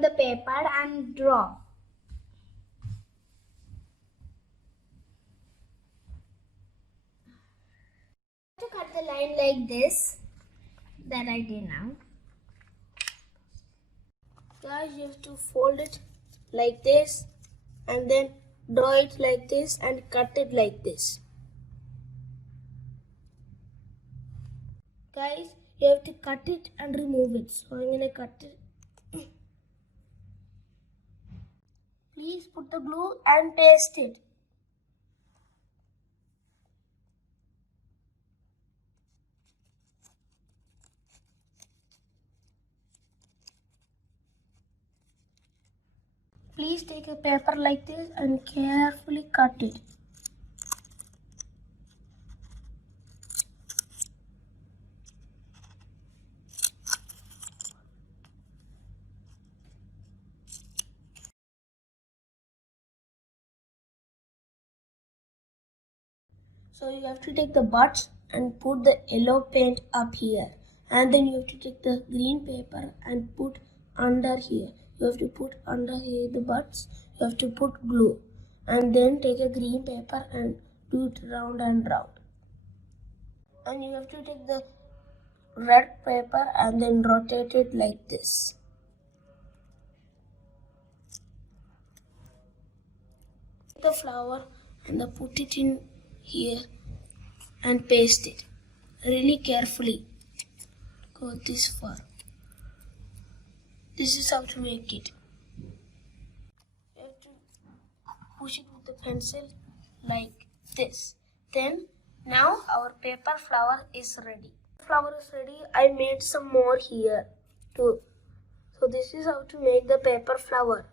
on the paper and draw. To cut the line like this that I did now. Guys, you have to fold it like this and then draw it like this and cut it like this. Guys, you have to cut it and remove it. So I'm going to cut it. Please put the glue and paste it. Please take a paper like this and carefully cut it. So you have to take the buds and put the yellow paint up here. And then you have to take the green paper and put under here. You have to put under here the buds. You have to put glue. And then take a green paper and do it round and round. And you have to take the red paper and then rotate it like this. Take the flower and then put it in here and paste it really carefully. Go this far. This is how to make it. You have to push it with the pencil like this. Then now our paper flower is ready. Flower is ready. I made some more here too. So this is how to make the paper flower.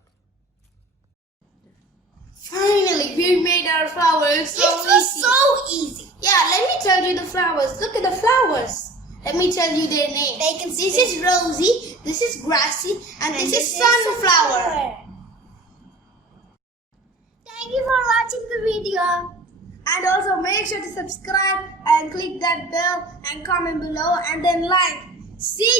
Finally, we made our flowers. It was so easy. Yeah, let me tell you the flowers. Look at the flowers. Let me tell you their names. They can see this is Rosie, this is Grassy, and this is Sunflower. Thank you for watching the video. And also make sure to subscribe and click that bell and comment below and then like. See